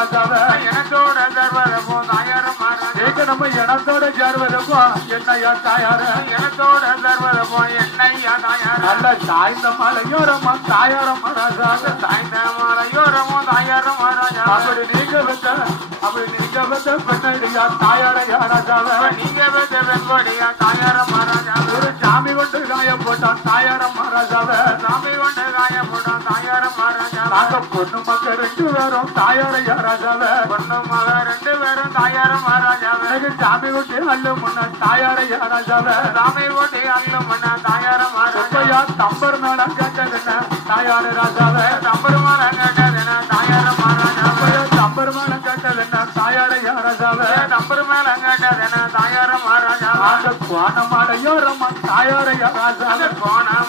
ராஜாவ எனத்தோட சர்வதமோ தாயாரம் ஏக நம்ம எனத்தோட சேர்வதப்போ என்னையா தாயார எனத்தோட சர்வதமோ என்னையா தாயார நல்ல சாய்ந்த மலையோரமா தாயாரம் ராஜாவ சாய்ந்த மலையோரமோ தாயாரம் ராஜா அப்படி நீங்க வந்த பெண்ணடியா தாயாரையா ராஜாவ நீங்க பெற்ற பெண்கொடியா தாயாரம் ராஜா ஒரு சாமி கொண்டு காயம் போட்டான் தாயாரம் ராஜாவ சாமி கொண்டு காயம் போட்டான் தாயாரம் ராஜா நாங்க பொண்ணு மக்கள் 2 பேரும் தாயாரையா ராஜாவ பொண்ணு மக 2 பேரும் தாயாரம் ராஜா எனக்கு சாமி கொண்டு அல்ல முன்ன தாயாரையா ராஜாவ சாமி கொண்டு அல்ல முன்ன தாயாரம் ராஜா தம்பர் மேடம் கேட்டதுன்னா தாயார ராஜாவ தம்பர் மேடம் கேட்டதுன்னா தாயாரம் ராஜா தம்பர் மேடம் கேட்டதுன்னா தாயாரையா ராஜாவ தம்பர் மேடம் கேட்டதுன்னா தாயாரம் ராஜா கோணமாடையோ ரம்ம தாயாரையா ராஜாவ கோணம்